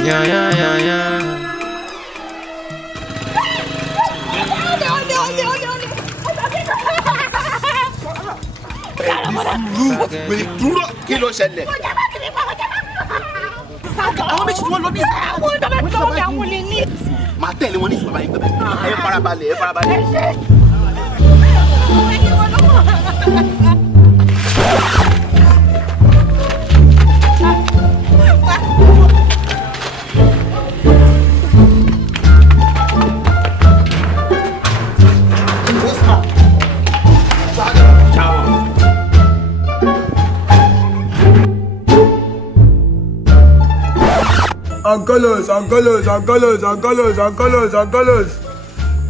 Yeah, yeah, yeah, yeah. Dúró kí ló ṣẹlẹ̀? Àwọn méjì tí wọ́n lọ ní ìsìn. Màá tẹ̀lé wọn ní ìsìn bàbá yìí pẹ̀lú. Ẹ farabalẹ̀, ẹ farabalẹ̀. Uncolos.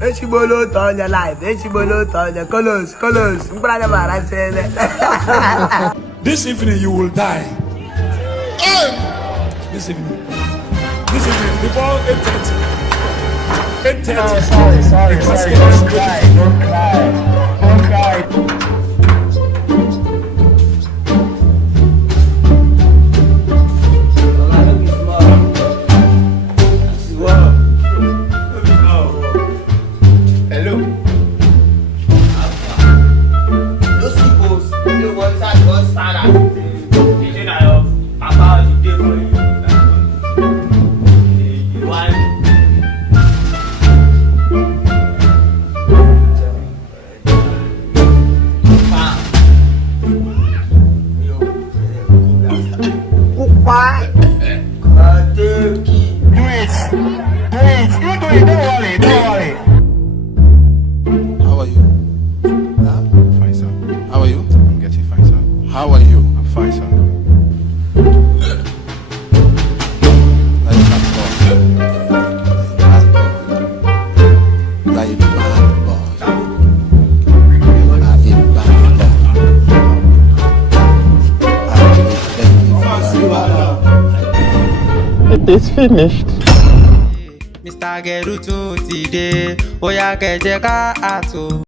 Echibolo turn your life. Echibolo turn your colors. This evening you will die. This evening before 8:30. 8:30. Oh, sorry. Don't cry. How are you? Fine, sir. How are you? I'm getting fine, sir. How are you? I'm fine, sir. Like a bad boy. It is finished. Mr. Gedu to today. Oya keje ka ato.